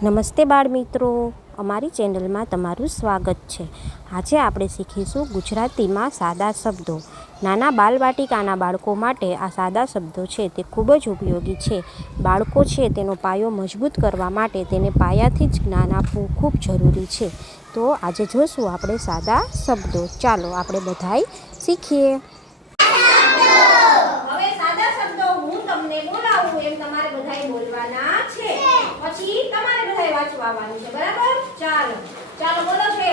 નમસ્તે બાળ મિત્રો, અમારી ચેનલમાં તમારું સ્વાગત છે। આજે આપણે શીખીશું ગુજરાતીમાં સાદા શબ્દો। નાના બાલવાટિકાના બાળકો માટે આ સાદા શબ્દો છે તે ખૂબ જ ઉપયોગી છે। બાળકો છે તેનો પાયો મજબૂત કરવા માટે તેને પાયાથી જ જ્ઞાન આપવું ખૂબ જરૂરી છે। તો આજે જોશું આપણે સાદા શબ્દો। ચાલો આપણે બધાય શીખીએ। હવે સાદા શબ્દો હું તમને બોલાવું એમ તમારે બધાય બોલવાના છે, પછી તમારે બધાય વાંચવાનું છે, બરાબર? ચાલો ચાલો બોલો છે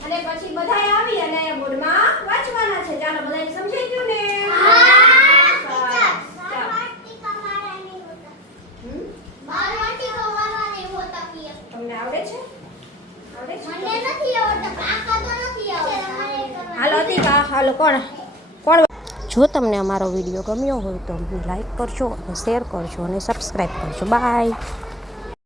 વડ પછી બધાય આવી અને બોર્ડમાં વાંચવાના છે। ચાલો બધાને સમજાઈ ગયું ને? તમને આવડે છે? હાલો અતિકા, હાલો કોણ જો તમને અમારો વિડીયો ગમ્યો હોય તો અમને લાઈક કરજો અને શેર કરજો અને સબસ્ક્રાઈબ કરજો। બાય।